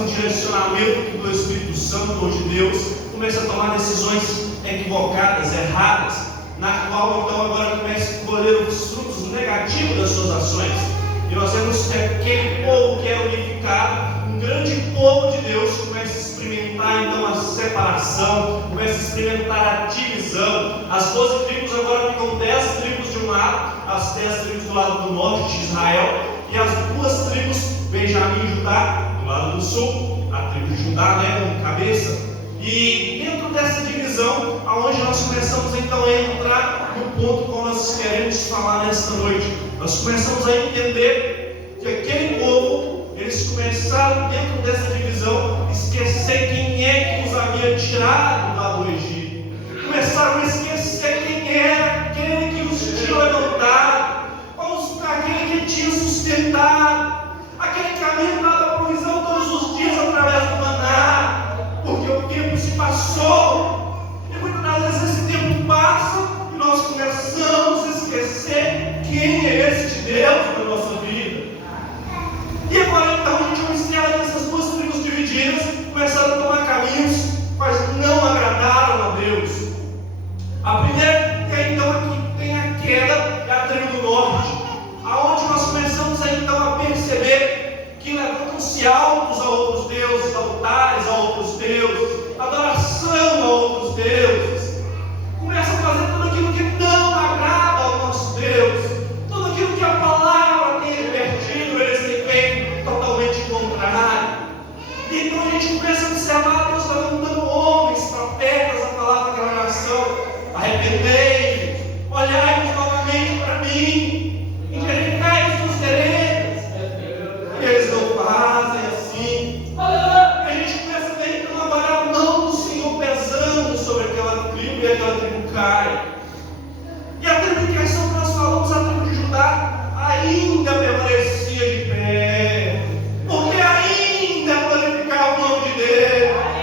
sem um direcionamento do Espírito Santo ou de Deus, começa a tomar decisões equivocadas, erradas, na qual então agora começa a colher os frutos negativos das suas ações. E nós vemos que aquele povo que é unificado, um grande povo de Deus, começa a experimentar então a separação, começa a experimentar a divisão. As 12 tribos agora ficam 10 tribos de um lado, as 10 tribos do lado do norte de Israel, e as 2 tribos, Benjamim e Judá, do lado do sul, a tribo de Judá, como cabeça. E dentro dessa divisão, aonde nós começamos então a entrar no ponto que nós queremos falar nesta noite, nós começamos a entender que aquele povo, eles começaram dentro dessa divisão a esquecer quem é que os havia tirado lá do Egito. Começaram a esquecer quem era aquele que os tinha levantado, aquele que tinha sustentado, aquele que havia dado a provisão todos os dias através do maná, porque o tempo se passou, e muitas das vezes esse tempo passa e nós começamos a esquecer quem é esse Deus na nossa vida. E agora então a gente observa que essas 2 tribos divididas começaram a tomar caminhos, mas não agradaram a Deus. A primeira que é então aqui tem a queda, é a tribo do norte, aonde nós começamos a, então a perceber que levantam-se altos a outros deuses, altares a outros deuses, adoração a outros deuses, começam a fazer tudo aquilo que não agrada ao nosso Deus, tudo aquilo que a palavra tem revertido, eles têm feito totalmente contrário. E então a gente começa a observar Deus levantando homens, profetas, a palavra da oração: arrependei-vos, olhai-vos novamente para mim, endireitai os seus veredas. E eles não fazem assim. E a gente começa a ver então agora a mão do Senhor pesando sobre aquela tribo, e aquela tribo cai. E a tribo que nós falamos, a tribo de Judá, ainda permanecia de pé, porque ainda glorificava o nome de Deus.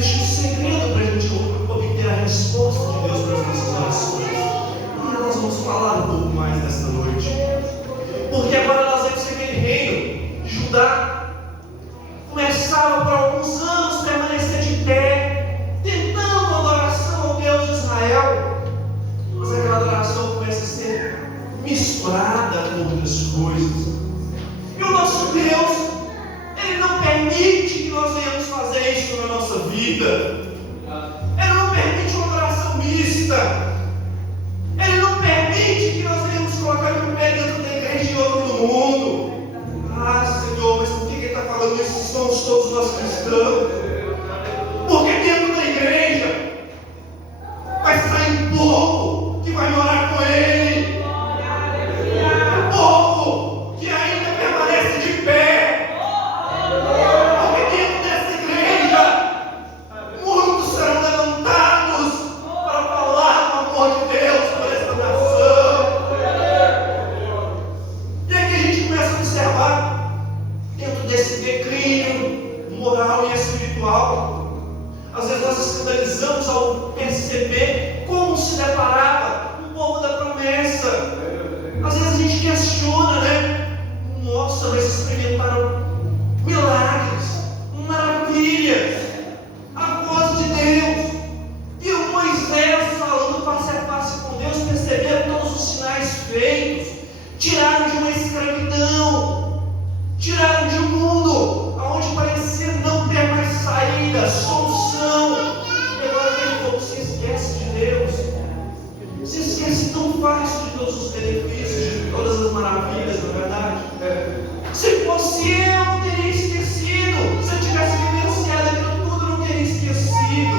existe um segredo para a gente obter a resposta de Deus para as nossas orações. E nós vamos falar um pouco mais nesta noite. Porque agora nós vemos que aquele reino de Judá começava por alguns anos permanecer de pé, tentando adoração ao Deus de Israel. Mas aquela adoração começa a ser misturada com outras coisas. E o nosso Deus, Ele não permite que nós venhamos fazer isso na nossa vida. Ele não permite uma adoração mista. Ele não permite que nós venhamos colocar um pé dentro da igreja e outro no mundo. Ah, Senhor, mas por que Ele está falando isso? Somos todos nós cristãos. Porque dentro da igreja vai sair um povo que vai morar com Ele. Um povo que ainda permanece de pé. Porque dentro dessa igreja muitos serão levantados para falar do amor de Deus por esta nação. E aqui a gente começa a observar, dentro desse declínio moral e espiritual, às vezes nós escandalizamos ao perceber como se deparava o povo da promessa. Às vezes a gente questiona, né? Nossa, mas experimentaram milagres, maravilhas, a voz de Deus. E o Moisés falando face a face com Deus, perceberam todos os sinais feitos, tiraram de uma escravidão, tiraram de um mundo onde parecia não ter mais saída, solução. E agora aquele povo se esquece de Deus, se esquece tão fácil de todos os benefícios, de todas as maravilhas, na verdade. Se fosse eu, não teria esquecido. Se eu tivesse vivenciado aquilo tudo, não teria esquecido.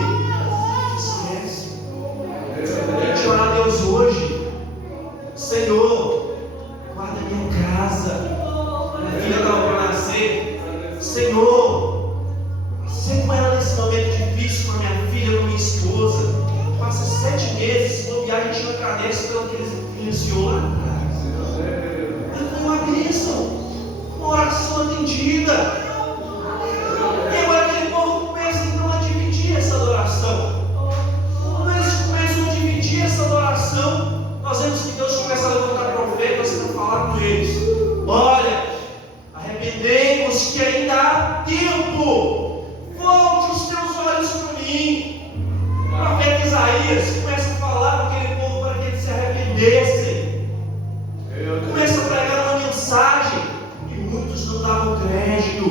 Esquece. Eu te orar a Deus hoje: Senhor, guarda minha casa. Minha filha estava para nascer. Senhor, sei com ela nesse momento difícil, com a minha filha, com a minha esposa. Passa 7 meses, se bobear, a gente não agradece pelo que eles iniciou lá atrás. Mas foi uma bênção, uma oração atendida. E agora aquele povo começa então a dividir essa adoração. Quando eles começam a dividir essa adoração, nós vemos que Deus começa a levantar profetas para falar com eles: olha, arrependei-vos que ainda há tempo, volte os teus olhos para mim. O profeta Isaías começa a falar com aquele povo para que eles se arrependessem. Começa a pregar uma mensagem e muitos não davam crédito.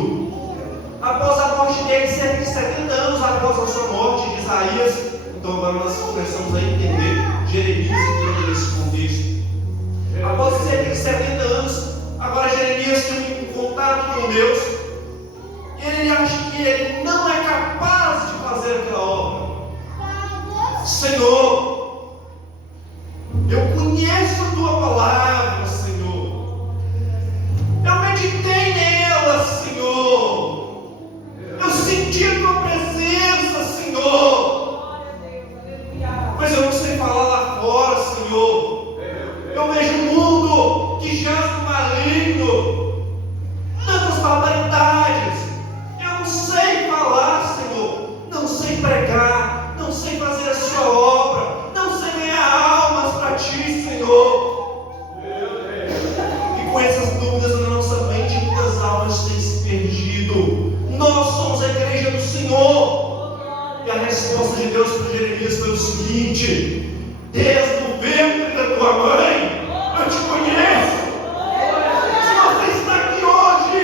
Após a morte dele, cerca de 70 anos após a sua morte de Isaías, então agora nós começamos a entender Jeremias entrando nesse contexto. Após cerca de 70 anos, agora Jeremias tem um contato com Deus e ele acha que ele não é capaz de fazer aquela obra. Senhor, eu conheço a tua palavra, Senhor. Eu meditei nela, Senhor. Eu senti a tua presença, Senhor. Mas eu não sei falar lá fora, Senhor. Eu vejo um mundo que jaz no maligno, tantas barbaridades. Eu não sei falar, Senhor. Não sei pregar. Não sei fazer a sua obra, não sei ganhar almas para ti, Senhor. E com essas dúvidas na nossa mente, muitas almas têm se perdido. Nós somos a igreja do Senhor. E a resposta de Deus para Jeremias foi o seguinte: desde o ventre da tua mãe, eu te conheço. Se você está aqui hoje,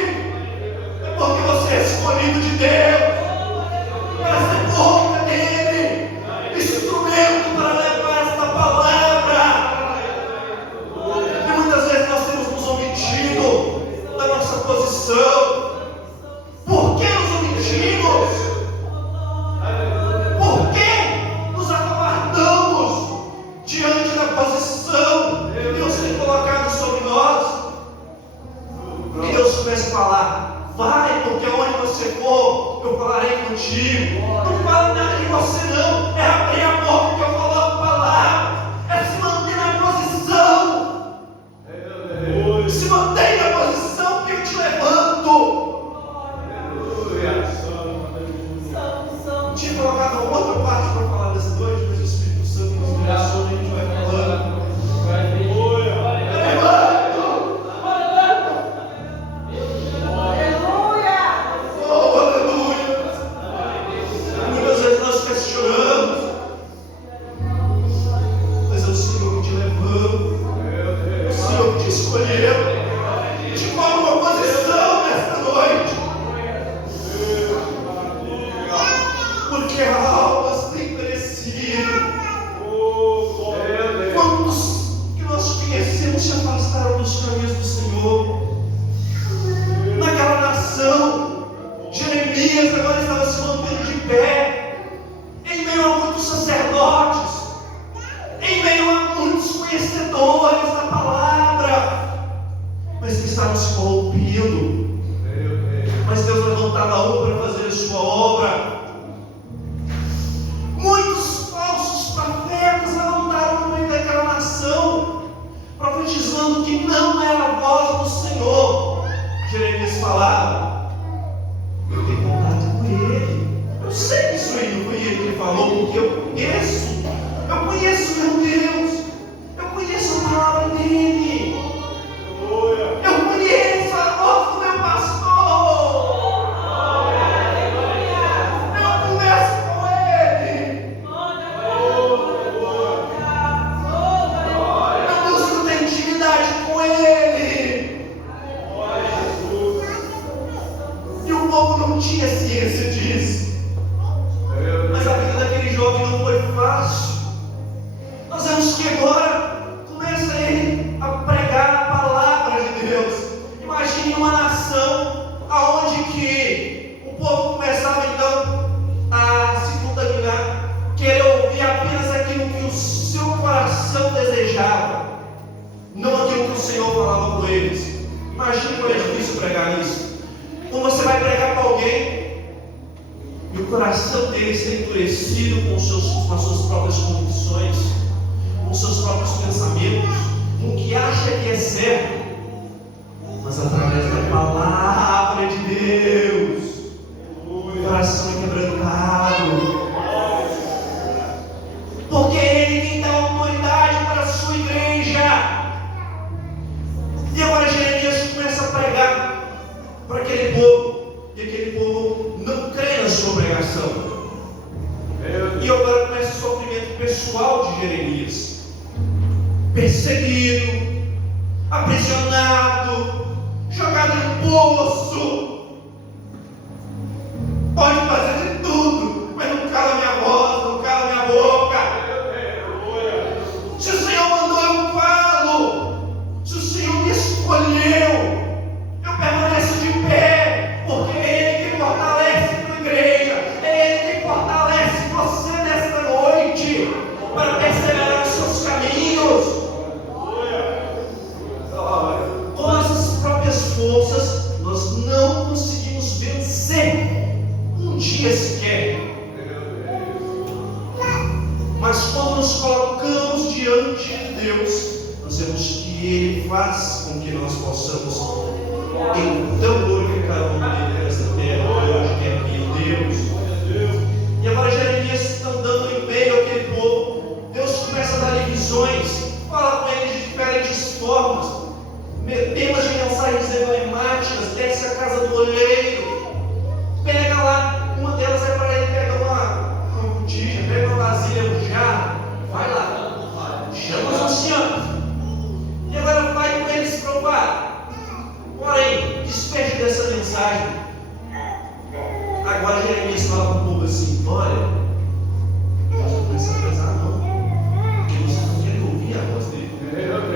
é porque você é escolhido de Deus para ser boca dele, instrumento para levar esta palavra. E muitas vezes nós temos nos omitido da nossa posição. Por que nos omitimos? Por que nos acovardamos diante da posição que Deus tem colocado sobre nós? E Deus começa a falar: vai, porque aonde você for, eu falarei contigo. Não fala nada de você não, é abrir a boca que eu coloco palavras, é se manter na posição. Se mantenha na posição que eu te levanto. Tipo obra. Muitos falsos profetas levantaram no meio daquela nação, profetizando que não era a voz do Senhor. Jeremias falava: eu tenho contato com ele, eu sei que isso aí não foi ele que falou, porque eu conheço meu Deus, eu conheço a palavra dele, eu conheço a voz do meu pastor, eu converso com ele, eu busco ter intimidade com ele. E o povo não tinha ciência disso. Mas a vida daquele jovem não foi fácil. Nós vemos que agora começa ele a pregar a palavra de Deus. Imagine uma nação aonde que o povo começava então a se contaminar, querer ouvir apenas aquilo que o seu coração desejava, não aquilo que o Senhor falava com eles. Imagine como é difícil pregar isso. Quando você vai pregar para alguém e o coração dele está endurecido com as suas próprias convicções, com os seus próprios pensamentos, com o que acha que é certo, mas através da palavra de Deus, o coração é quebrantado, porque ele quem dá autoridade para a sua igreja. E agora Jeremias começa a pregar para aquele povo, e aquele povo não crê na sua pregação. E agora começa o sofrimento pessoal de Jeremias. Perseguido, aprisionado, jogado em poço. Pode fazer de tudo, mas não cala minha voz, não cala minha boca. Se o Senhor mandou, eu falo. Se o Senhor me escolheu, eu permaneço de pé, porque é Ele que fortalece a tua igreja, é Ele que fortalece você nesta noite, para perseverar nos seus caminhos. Com nossas próprias forças, nós não conseguimos vencer um dia sequer. Mas quando nos colocamos diante de Deus, nós vemos que Ele faz com que nós possamos então glorificar o nome dele nessa terra, hoje que é aqui em Deus. E agora Jeremias está andando em meio àquele povo. Deus começa a dar-lhe visões, fala com ele de diferentes formas, temas de mensagens emblemáticas. Desce a casa do olheiro, pega lá, uma delas é para ele pegar uma botija, pega uma vasilha, um jarro, vai lá, chama os anciãos, e agora vai com eles provar. Porém, despeje dessa mensagem. Agora Jeremias fala para o povo assim: olha, nós vamos começar a pesar a mão, porque vocês não querem ouvir a voz dele,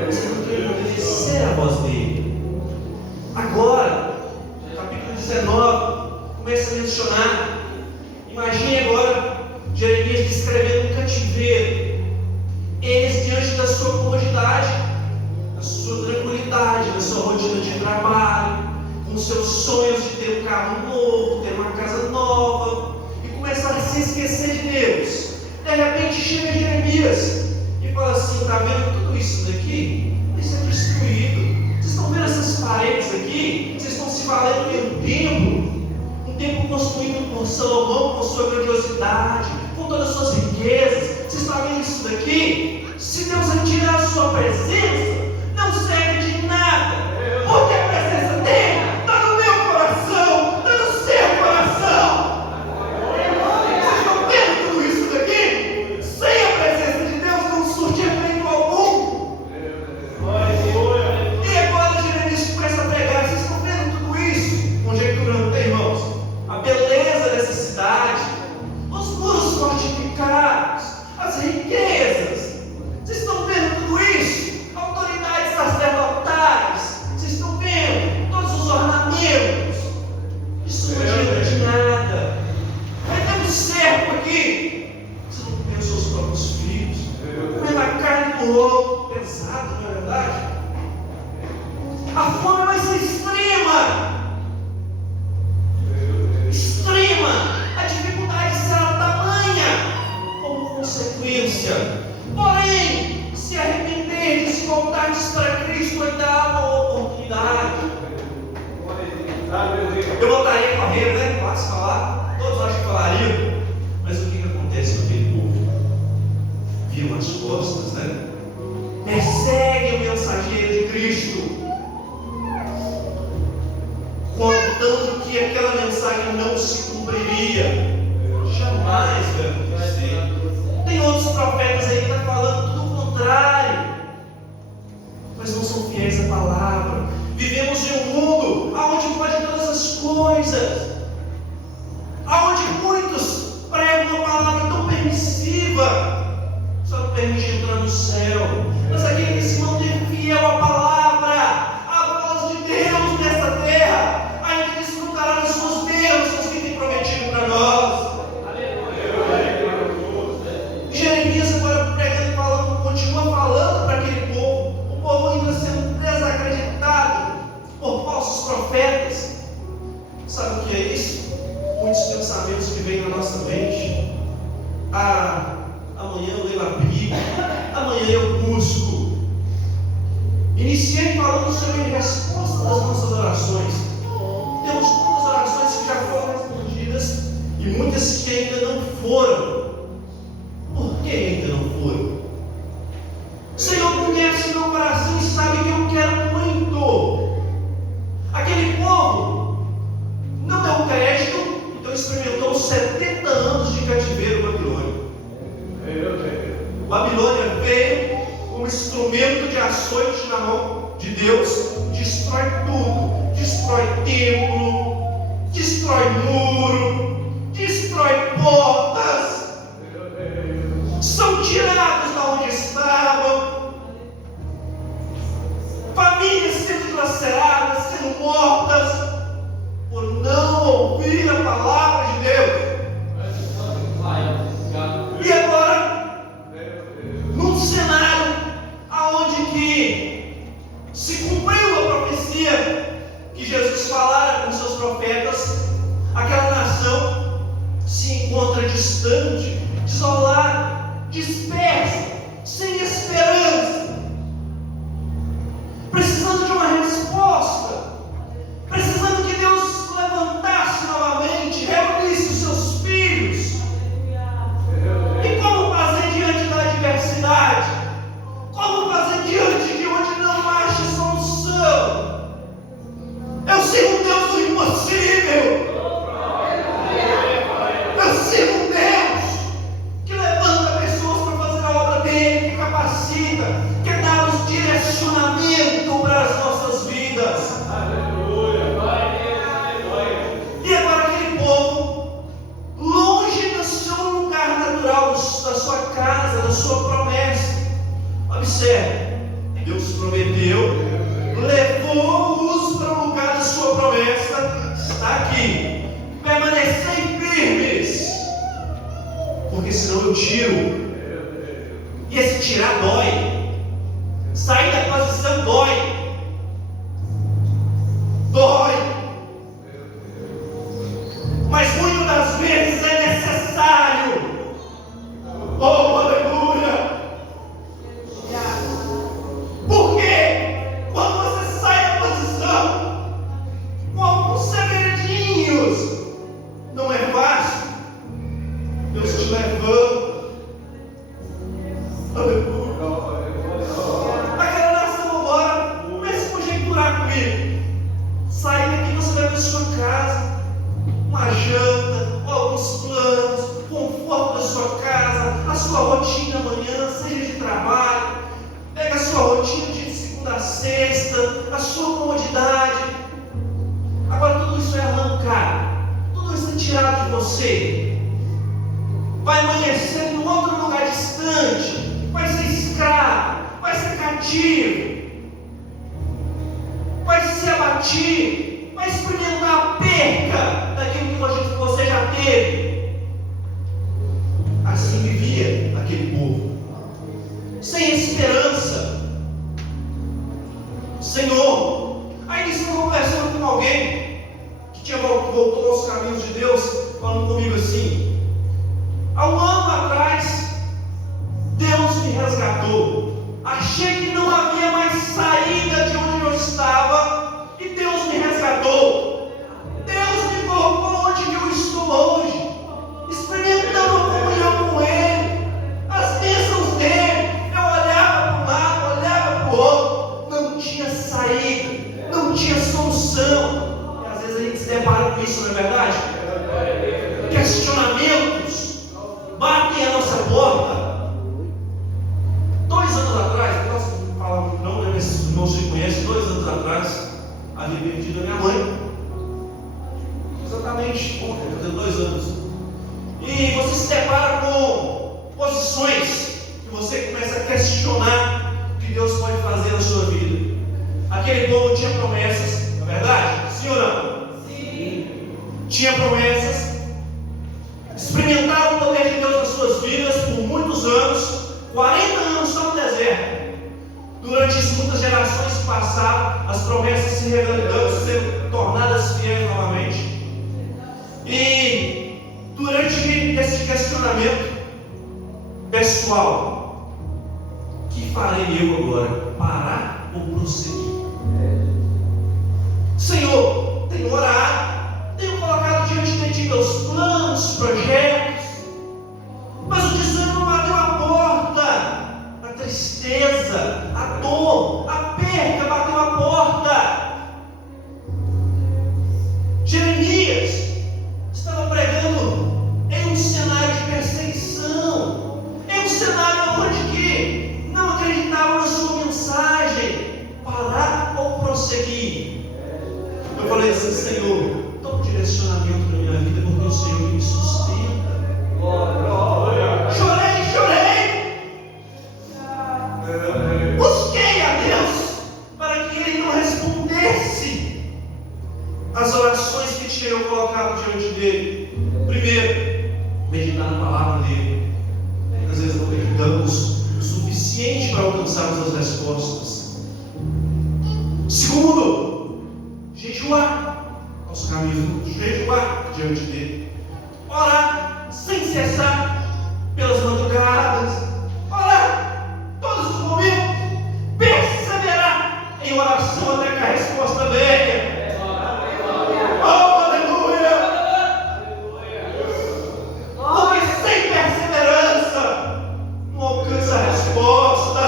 vocês não querem obedecer a voz dele. Agora, capítulo 19 começa a mencionar. Imagine agora Jeremias descrevendo um cativeiro, eles diante da sua comodidade, da sua tranquilidade, da sua rotina de trabalho, com seus sonhos de ter um carro novo, ter uma casa nova, e começar a se esquecer de Deus. De repente chega Jeremias e fala assim: está vendo tudo isso daqui? Isso é destruído. Vocês estão vendo essas paredes aqui? Vocês estão se valendo em um templo construído por Salomão, com sua grandiosidade, com todas as suas riquezas. Vocês estão vendo isso daqui? Se Deus retirar a sua presença, não serve de nada, porque a presença dele está no meu coração, está no seu coração. Vocês estão vendo tudo isso daqui? Sem a presença de Deus não surte efeito algum. E agora Jeremias começa a pegar: vocês estão vendo tudo isso? Conjecturando, irmãos, a beleza dessa cidade, os muros fortificados, as riquezas. Vocês estão vendo tudo isso? Autoridades sacerdotais. Vocês estão vendo todos os ornamentos? Isso não adianta de nada. Vai dando certo aqui. Você não pensa os próprios filhos, comendo a carne do outro. Pesado, não é verdade? A fome vai ser extrema. Extrema. A mais deve dizer. Tem outros profetas aí que estão falando tudo o contrário, mas não são fiéis à palavra. Vivemos em um mundo onde pode todas as coisas, onde muitos pregam uma palavra tão permissiva, só não permite entrar no céu. Mas aquele que se mantém fiel à palavra, à voz de Deus nessa terra, ainda desfrutará das suas bênçãos que tem prometido para nós. Jeremias agora pregando, falando, continua falando para aquele povo, o povo ainda sendo desacreditado por falsos profetas. Sabe o que é isso? Muitos pensamentos que vêm na nossa mente. Amanhã eu leio a Bíblia, amanhã eu busco. Iniciei falando sobre a resposta das nossas orações. Temos muitas orações que já foram respondidas e muitas que ainda não foram. Por que ainda não foram? O Senhor conhece meu coração e sabe que eu quero muito. Aquele povo não deu crédito, então experimentou 70 anos de cativeiro babilônico. Babilônia veio como instrumento de açoite na mão de Deus, destrói tudo, destrói templo, destrói muro, destrói portas, são tirados da onde estavam, famílias sendo dilaceradas, sendo mortas, por não ouvir a palavra de Deus. E agora, num cenário aonde que se cumpriu a profecia que Jesus falara com seus profetas, aquela nação se encontra distante, desolada, dispersa, sem esperança, precisando de uma resposta, precisando que Deus levantasse novamente, reunisse os seus filhos. E como fazer diante da adversidade? Como fazer diante de onde não acha solução? Eu sirvo um Deus do impossível. Eu sirvo um Deus que levanta pessoas para fazer a obra dele, que capacita, que dá-nos direcionamento para as nossas vidas. E agora aquele povo, longe do seu lugar natural, da sua casa, da sua promessa. Observe, Deus prometeu, levou-os para o lugar da sua promessa. Está aqui, permanecei firmes, porque senão eu tiro. E esse tirar dói, sair da posição dói, mas muitas das vezes é necessário. Oh, aleluia! Porque quando você sai da posição, com alguns segredinhos, não é fácil. Deus te levanta. Aleluia! Aquela nação agora, comece a conjecturar comigo. Sair daqui, você vai para a sua casa, uma janta, alguns planos, o conforto da sua casa, a sua rotina amanhã, seja de trabalho, pega a sua rotina de segunda a sexta, a sua comodidade. Agora tudo isso é arrancado, tudo isso é tirado de você. Vai amanhecer em outro lugar distante, vai ser escravo, vai ser cativo, vai se abatir, vai experimentar a perca daquilo que você já teve. Assim vivia aquele povo, sem esperança. Senhor, aí eles estão conversando com alguém que voltou aos caminhos de Deus, falando comigo assim: há um ano atrás, Deus me resgatou. Achei que não havia mais saída de onde eu estava, e Deus me resgatou. Deus me colocou onde eu estou hoje, experimentando a comunhão com Ele, as bênçãos dele. Eu olhava para um lado, olhava para o outro, não tinha saída, não tinha solução. E às vezes a gente se depara com isso, não é verdade? Questionamentos, você se depara com posições que você começa a questionar o que Deus pode fazer na sua vida. Aquele povo tinha promessas, não é verdade? Sim ou não? Sim. Tinha promessas, experimentaram o poder de Deus nas suas vidas por muitos anos, 40 anos só no deserto. Durante isso, muitas gerações passaram, as promessas se revelando, sendo tornadas fiéis novamente. E durante esse questionamento pessoal, o que farei eu agora? Parar ou prosseguir? Senhor, tenho orado, tenho colocado diante de Ti meus planos, projetos, mas o desânimo bateu a porta, a tristeza, a dor, a perda bateu a porta. Jeremias estava pregando em um cenário de perseguição, em um cenário onde que não acreditavam na sua mensagem. Parar ou prosseguir? Eu falei assim: Senhor, toma um direcionamento na minha vida, porque o Senhor me sustenta. Chorei. Busquei a Deus para que Ele não respondesse as orações que tinham colocado diante dele. Primeiro, meditar na palavra dele. Às vezes não meditamos o suficiente para alcançarmos as respostas. Segundo, jejuar aos caminhos, jejuar diante dele. Orar sem cessar pelas madrugadas. Orar todos os momentos. Perseverar em oração até que a resposta venha. Oh, aleluia! Porque sem perseverança não alcança a resposta.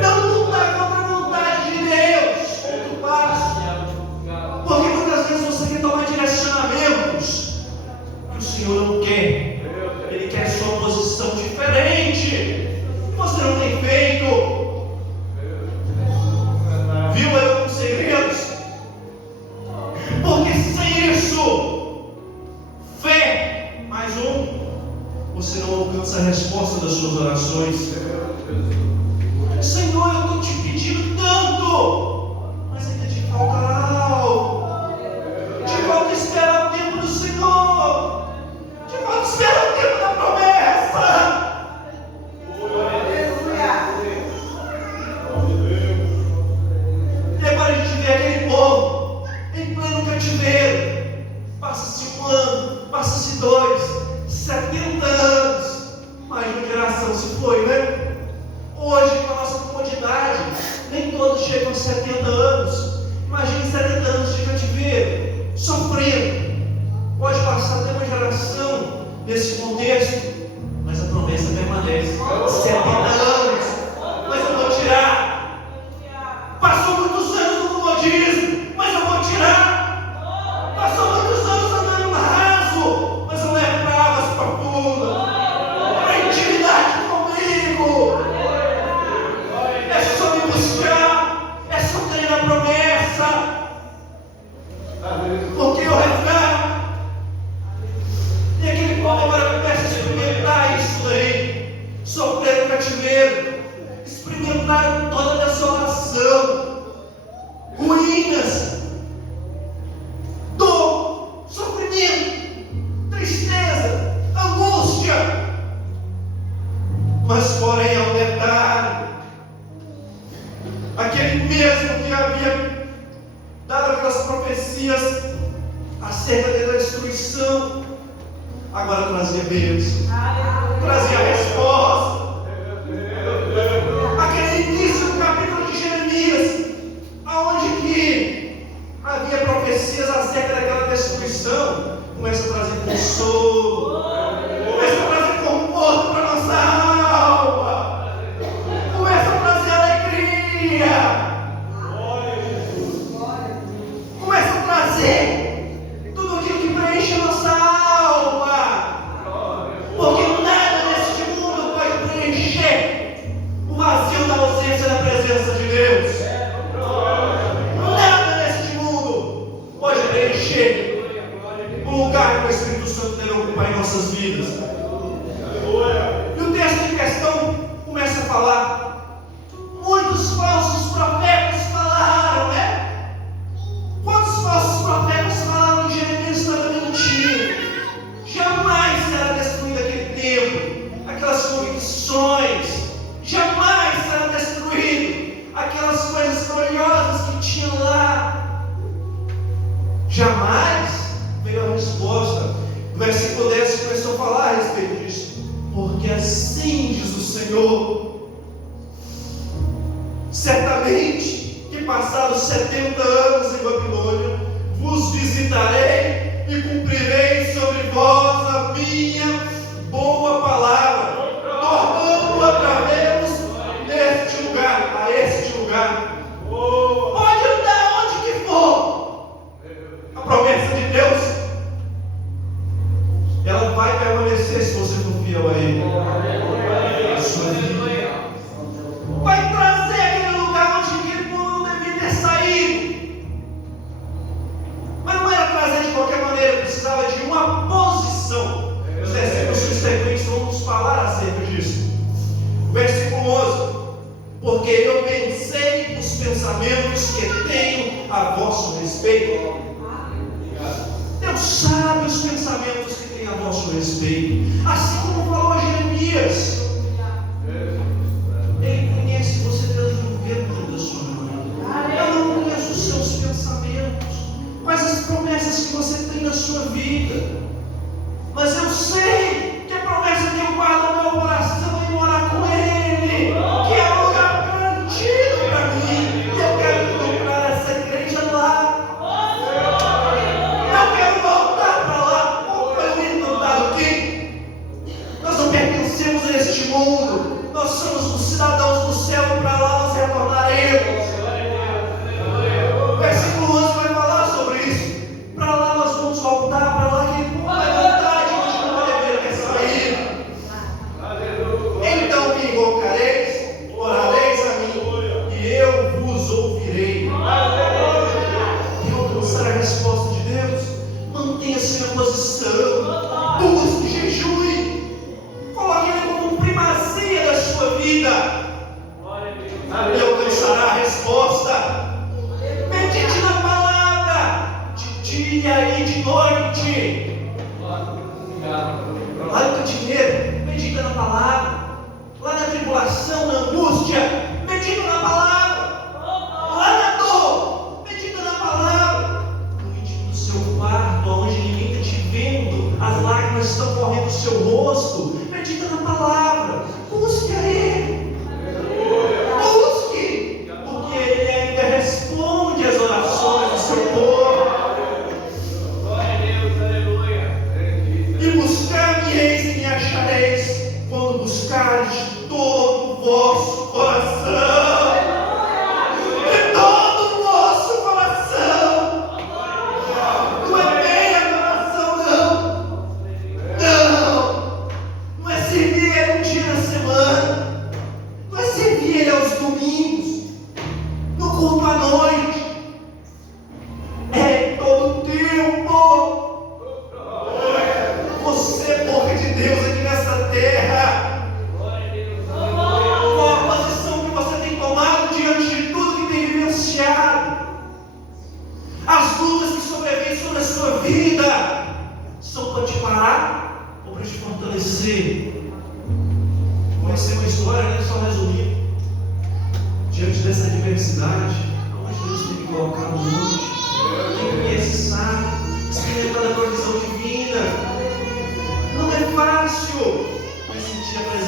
Não lutar contra a vontade de Deus, outro passo. Porque muitas vezes você quer tomar direcionamentos que o Senhor não quer. Ele quer sua posição diferente. Você não tem feito. Viu aí alguns segredos? Porque sem isso, fé mais você não alcança a resposta das suas orações. Senhor, eu estou te pedindo tanto, mas ainda te falta algo. Te falta esperar o tempo do Senhor. Te falta esperar o tempo da promessa. E agora a gente vê aquele povo em pleno cativeiro. Passa-se 1 ano, passa-se 2, 70 anos. Mais de uma geração se foi, né? Hoje, com a nossa comodidade, nem todos chegam a 70 anos. Imagine 70 anos de cativeiro, sofrendo. Pode passar até uma geração nesse contexto, mas a promessa permanece. 70 anos, mas eu vou tirar. Passou muitos anos no comodismo, mas eu vou tirar. Passou muitos anos andando no raso, mas eu levo para águas profundas, para intimidade comigo. É só me buscar, é só crer na promessa, porque eu resgato. E aquele povo agora começa a experimentar isso daí, sofrer no cativeiro, experimentar toda a desolação, ruínas, dor, sofrimento, tristeza, angústia. Mas porém há um detalhe: aquele mesmo que havia dado aquelas profecias acerca da destruição, agora trazia bênção, trazia resposta. Aquele início do capítulo de Jeremias, aonde que havia profecias acerca daquela destruição, começa a trazer consolo, começa a trazer conforto para a nossa alma, começa a trazer alegria, começa a trazer tudo aquilo que preenche a nossa alma. Porque nada neste mundo Pai, em nossas vidas. E o texto em questão começa a falar: muitos falsos profetas falaram, né? Quantos falsos profetas falaram de Jeremias estava mentindo? Jamais será destruído aquele templo, aquelas convicções, jamais será destruído aquelas coisas gloriosas que tinham lá. Jamais. Veio a resposta. O versículo 10 começou a falar a respeito disso. Porque assim diz o Senhor: certamente que passados 70 anos em Babilônia, vos visitarei e cumprirei sobre vós a minha boa palavra, tornando a trazê-los neste lugar, a este lugar. Pode andar onde que for. A promessa de Deus, ela vai permanecer se você for fiel a Ele. A sua vida vai trazer aquele lugar onde aquele povo não devia ter saído. Mas não era trazer de qualquer maneira, precisava de uma posição. Os versículos subsequentes vão nos falar acerca disso. Versículo 11: porque eu pensei nos pensamentos que tenho a vosso respeito. Deus sabe os pensamentos que tem a vosso respeito, assim como falou a Jeremias. Ele conhece você desde o ventre da sua mãe. Eu não conheço os seus pensamentos, quais as promessas que você tem na sua vida, mas eu sei que a promessa que eu guardo no meu coração é morar com Ele, que é um lugar garantido para mim, e eu quero encontrar essa igreja lá. Eu quero voltar para lá. Como foi lindo notado aqui? Nós não pertencemos a este mundo, nós somos os cidadãos do céu e para lá nós retornaremos. O versículo 11 vai falar sobre isso. Para lá nós vamos voltar, para lá que Ele vai voltar de onde não deveria ter saído. Então me invocareis, orareis a mim, e eu vos ouvirei. E alcançar a resposta de Deus, mantenha-se na posição, busque, jejue, coloque Ele como primazia da sua vida, e alcançará a resposta. Medite na palavra, de dia e de noite. Lá no cativeiro, medita na palavra. Lá na tribulação, na angústia, medita na palavra. Lá na dor, medita na palavra. No íntimo do seu quarto, onde ninguém está te vendo, as lágrimas estão correndo do seu rosto, medita na palavra. Busque a Ele. Busque, porque Ele ainda responde às orações do seu povo. E buscar-me-eis e me achareis, quando buscares de todo o vosso coração. De todo o vosso coração. Não é meia coração, não. Não. Não é servir Ele um dia na semana. Não é servir Ele aos domingos, no culto à noite. É todo o tempo. Você é boca de Deus aqui nessa terra. Qual a posição que você tem tomado diante de tudo que tem vivenciado? As lutas que sobrevêm sobre a sua vida são para te parar ou para te fortalecer? Conhecer uma história, né? Só resumir. Diante dessa adversidade, onde Deus tem que colocar o monte, quem conhece sabe, experimentar a provisão divina. Não é fácil, mas sentir a presença